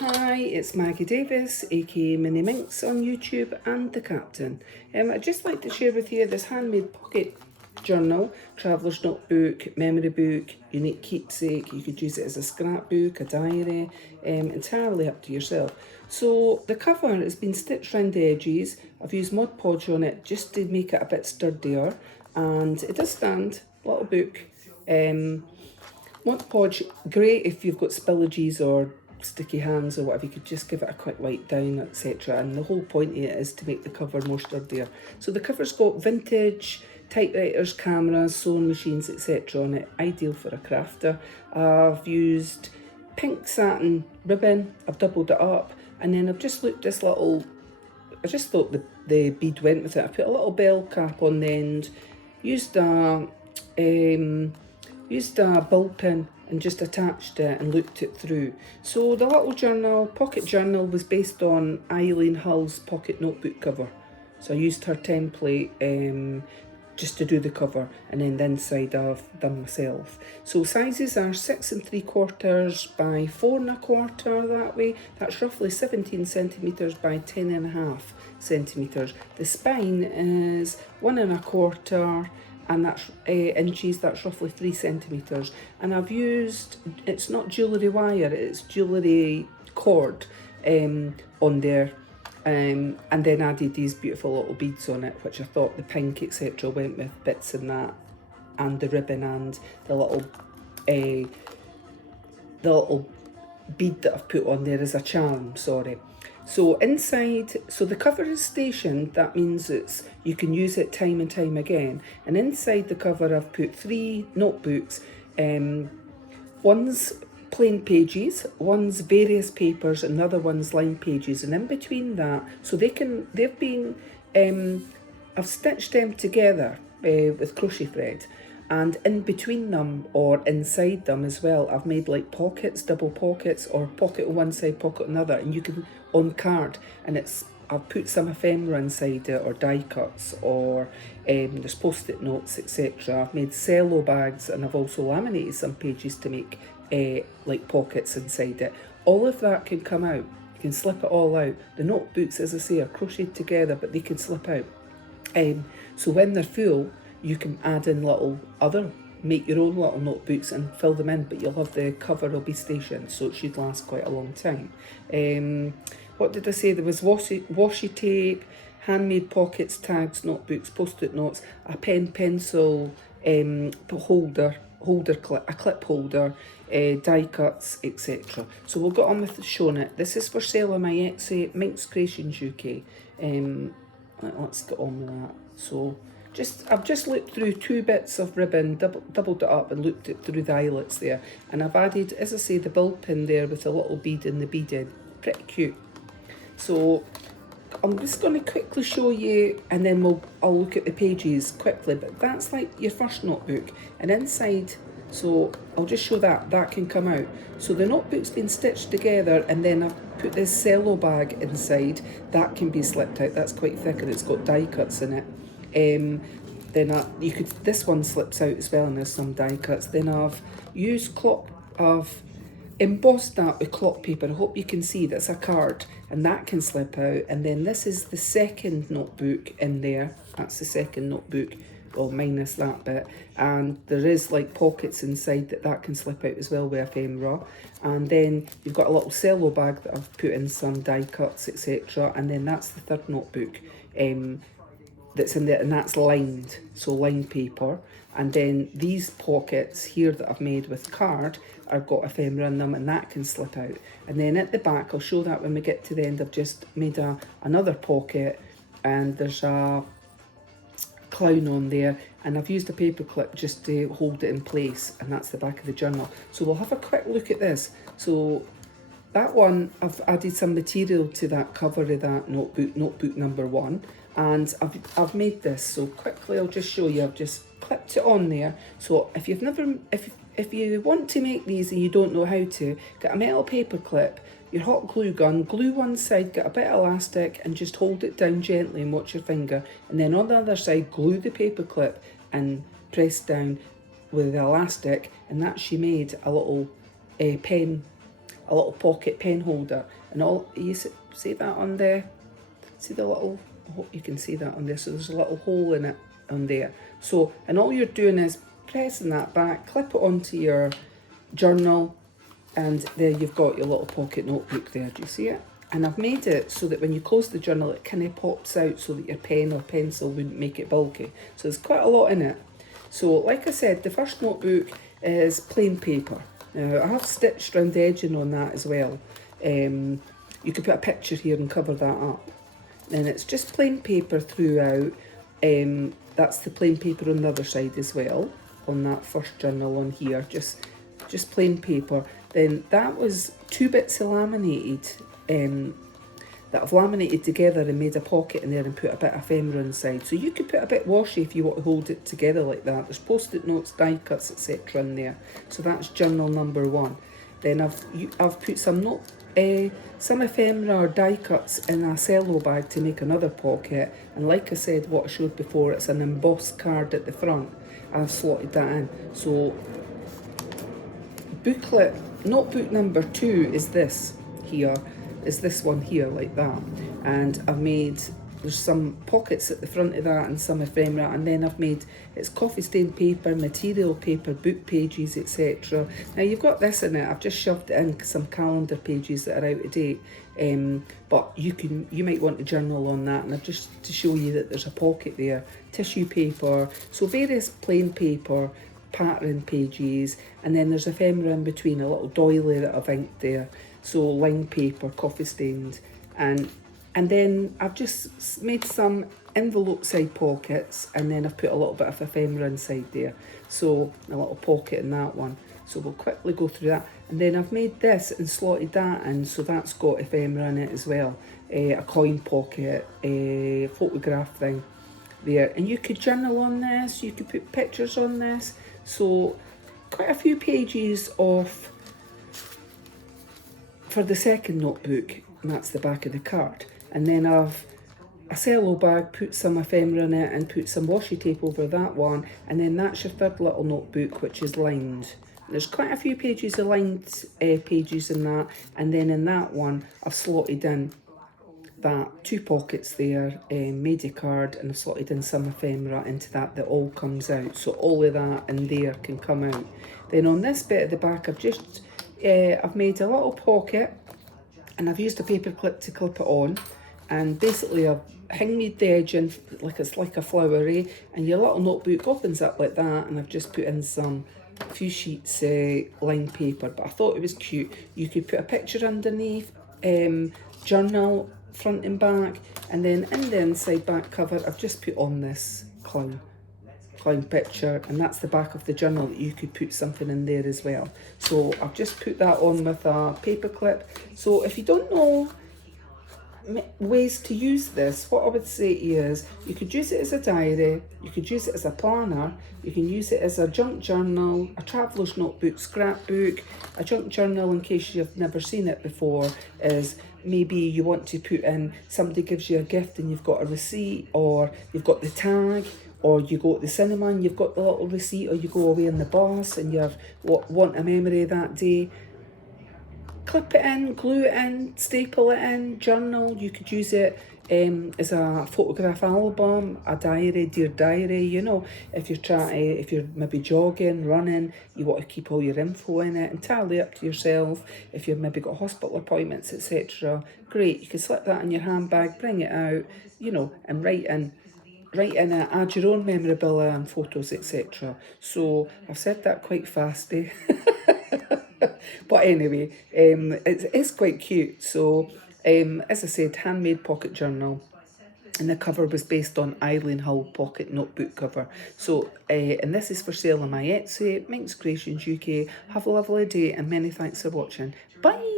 Hi, it's Maggie Davis, aka Mini Minx on YouTube and the Captain. I'd just like to share with you this handmade pocket journal, traveller's notebook, memory book, unique keepsake. You could use it as a scrapbook, a diary, entirely up to yourself. So the cover has been stitched around the edges. I've used Mod Podge on it just to make it a bit sturdier, and it does stand, little book. Mod Podge, great if you've got spillages or sticky hands or whatever. You could just give it a quick wipe down, etc. And the whole point of it is to make the cover more sturdier. So the cover's got vintage typewriters, cameras, sewing machines, etc. on it. Ideal for a crafter. I've used pink satin ribbon. I've doubled it up, and then I've just looped this little. I just thought the bead went with it. I put a little bell cap on the end. Used a ball pin and just attached it and looped it through. So the little journal, pocket journal, was based on Eileen Hull's pocket notebook cover. So I used her template just to do the cover, and then the inside I've done myself. So sizes are 6 3/4 by 4 1/4 that way. That's roughly 17 centimetres by 10.5 centimetres. The spine is 1 1/4, and that's inches, that's roughly 3 centimetres. And I've used, it's not jewellery wire, it's jewellery cord on there, and then added these beautiful little beads on it, which I thought the pink etc went with bits in that, and the ribbon and the little bead that I've put on there as a charm, sorry. So inside, so the cover is stationed, that means you can use it time and time again. And inside the cover I've put 3 notebooks. One's plain pages, one's various papers, and the other one's lined pages. And in between that, so I've stitched them together with crochet thread. And in between them, or inside them as well, I've made like pockets, double pockets, or pocket on one side, pocket on the other. And you can, on card, and I've put some ephemera inside it, or die cuts, or there's post-it notes, etc. I've made cello bags, and I've also laminated some pages to make like pockets inside it. All of that can come out. You can slip it all out. The notebooks, as I say, are crocheted together, but they can slip out. So when they're full, you can add in make your own little notebooks and fill them in, but you'll have the cover will be stationed, so it should last quite a long time. What did I say? There was washi tape, handmade pockets, tags, notebooks, post-it notes, a pencil holder clip, a clip holder, die cuts, etc. So we'll get on with showing it. This is for sale on my Etsy, MinxCreationsUK. Let's get on with that. So I've just looped through 2 bits of ribbon, doubled it up and looped it through the eyelets there. And I've added, as I say, the ball pin there with a little bead in the beaded. Pretty cute. So I'm just going to quickly show you, and then I'll look at the pages quickly. But that's like your first notebook. And inside, so I'll just show that can come out. So the notebook's been stitched together, and then I've put this cello bag inside. That can be slipped out. That's quite thick, and it's got die cuts in it. This one slips out as well, and there's some die cuts. Then I've embossed that with clock paper. I hope you can see that's a card, and that can slip out. And then this is the second notebook in there. That's the second notebook, well, minus that bit. And there is like pockets inside that can slip out as well with ephemera. And then you've got a little cello bag that I've put in some die cuts, etc. And then that's the third notebook that's in there, and that's lined, so lined paper. And then these pockets here that I've made with card are got ephemera in them, and that can slip out. And then at the back, I'll show that when we get to the end, I've just made another pocket, and there's a clown on there, and I've used a paper clip just to hold it in place, and that's the back of the journal. So we'll have a quick look at this. So that one, I've added some material to that cover of that notebook number 1. And I've made this, so quickly I'll just show you. I've just clipped it on there. So if you want to make these and you don't know how to, get a metal paper clip, your hot glue gun, glue one side, get a bit of elastic, and just hold it down gently and watch your finger. And then on the other side, glue the paper clip and press down with the elastic, and that she made a little pen a little pocket pen holder, and all you see that on there. See the little, you can see that on there. So there's a little hole in it on there. So, and all you're doing is pressing that back, clip it onto your journal, and there you've got your little pocket notebook there. Do you see it? And I've made it so that when you close the journal, it kind of pops out so that your pen or pencil wouldn't make it bulky. So there's quite a lot in it. So like I said, the first notebook is plain paper. Now I have stitched round the edging on that as well. You could put a picture here and cover that up. And it's just plain paper throughout. That's the plain paper on the other side as well, on that first journal on here, just plain paper. Then that was 2 bits of laminated that I've laminated together and made a pocket in there and put a bit of ephemera inside. So you could put a bit of washi if you want to hold it together like that. There's post-it notes, die cuts, etc. in there. So that's journal number 1. Then I've put some ephemera or die cuts in a cello bag to make another pocket. And like I said, what I showed before, it's an embossed card at the front. I've slotted that in. So notebook number 2 is this here. Is this one here like that, and I've made, there's some pockets at the front of that and some ephemera, and then I've made, it's coffee stained paper, material paper, book pages, etc. Now you've got this in it, I've just shoved in some calendar pages that are out of date, but you might want to journal on that, and I've just to show you that there's a pocket there, tissue paper, so various plain paper, pattern pages, and then there's ephemera in between, a little doily that I've inked there. So lined paper, coffee stained, and then I've just made some envelope side pockets, and then I've put a little bit of ephemera inside there, so a little pocket in that one. So we'll quickly go through that, and then I've made this and slotted that in, so that's got ephemera in it as well, a coin pocket, a photograph thing there, and you could journal on this, you could put pictures on this. So quite a few pages of for the second notebook, and that's the back of the card. And then I've a cello bag, put some ephemera in it and put some washi tape over that one, and then that's your third little notebook, which is lined. There's quite a few pages of lined pages in that, and then in that one I've slotted in that 2 pockets there, made a card, and I've slotted in some ephemera into that all comes out, so all of that in there can come out. Then on this bit at the back I've made a little pocket, and I've used a paper clip to clip it on, and basically I've handmade the edge in like it's like a flowery, and your little notebook opens up like that, and I've just put in a few sheets lined paper, but I thought it was cute. You could put a picture underneath, journal front and back, and then in the inside back cover I've just put on this clown picture, and that's the back of the journal that you could put something in there as well. So I've just put that on with a paper clip. So if you don't know ways to use this, what I would say is you could use it as a diary, you could use it as a planner, you can use it as a junk journal, a traveller's notebook, scrapbook. A junk journal, in case you've never seen it before, is maybe you want to put in, somebody gives you a gift and you've got a receipt, or you've got the tag, or you go to the cinema and you've got the little receipt, or you go away on the bus and you want a memory that day. Clip it in, glue it in, staple it in, journal. You could use it as a photograph album, a diary, dear diary, you know, if you're maybe jogging, running, you want to keep all your info in it, entirely up to yourself. If you've maybe got hospital appointments, etc., great, you can slip that in your handbag, bring it out, you know, and write in it, add your own memorabilia and photos, etc. So I've said that quite fast, eh? But anyway, it's quite cute. So as I said, handmade pocket journal, and the cover was based on Eileen Hull pocket notebook cover. So and this is for sale on my Etsy, MinxCreationsUK. Have a lovely day, and many thanks for watching. Bye.